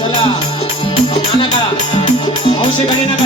चला. नाना करा. हौशेकडे ना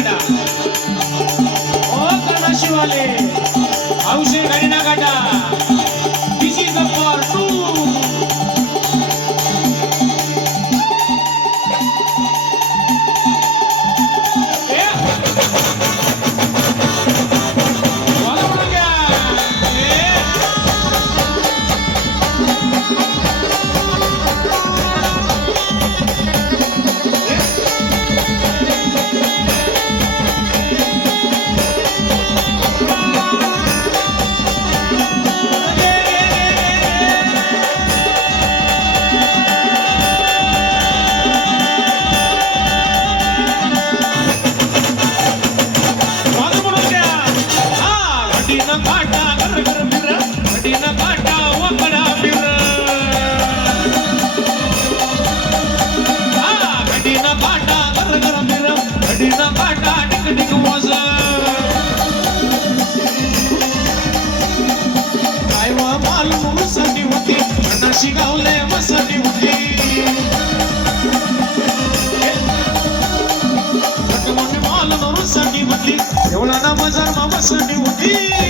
Deulana mazar mama sani udi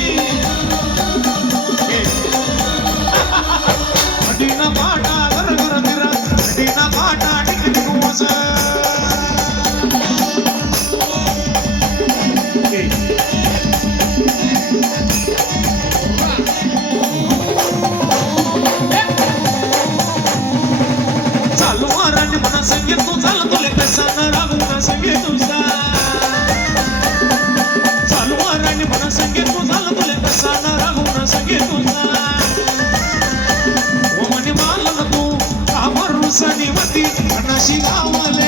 Sangue, tu sala, tu le pesa, narabu, sangue, tu She's the Mala.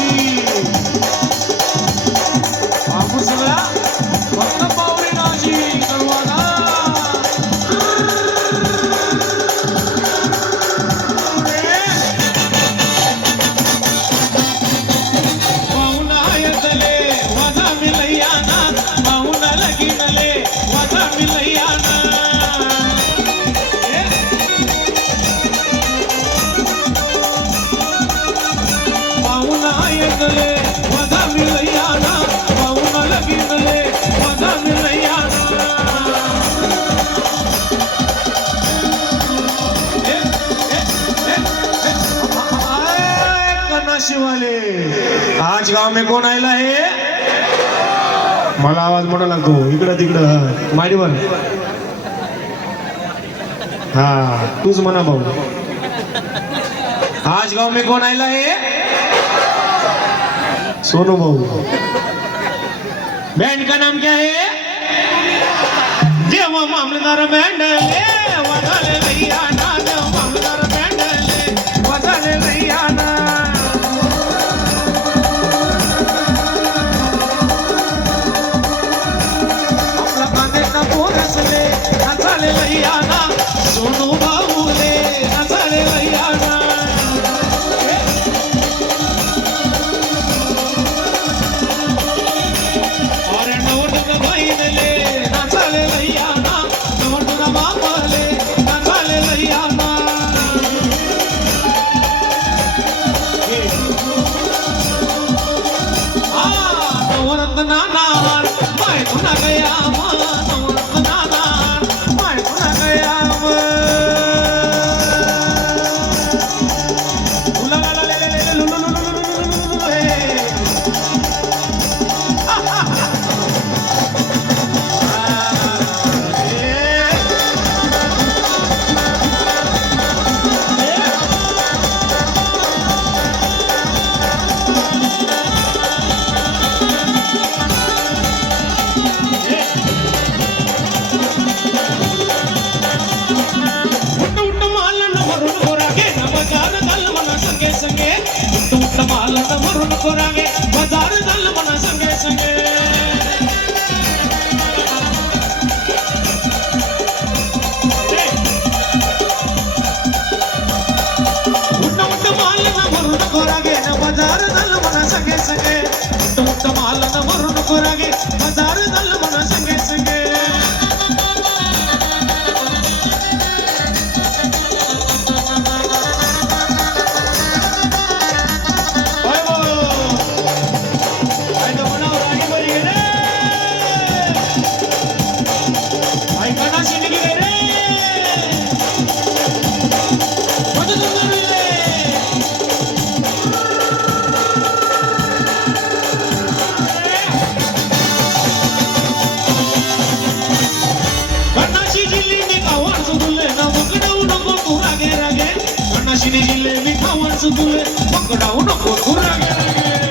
Brasil. शिवाले. आज गाव में कोण आयला हे मला आवाज मोठा लागतो. इकडं तिकडं. माडी बन हा तूच म्हणा भाऊ. आज गाव में कोण आयला हे सोनू भाऊ. बँड का नाम क्या है? जे मामलेदार बँड সোনা ਤੋਰਾਂਗੇ ਬਾਜ਼ਾਰ ਨਾਲ ਬਣਾ ਸੰਗੇ ਸੰਗੇ ಬಜಾರದಲ್ಲಿ ಮನ ಸಂಗೆ ಸಂಗೆ. ಉತ್ತ ಉತ್ತ ಮಾಲನ ಮರುಣ ಕೊರಗೆ ಬಜಾರದ జిల్లే మిఠావాసు తులే పక్కడా ఉన్న కొడుకు రాగే రాగే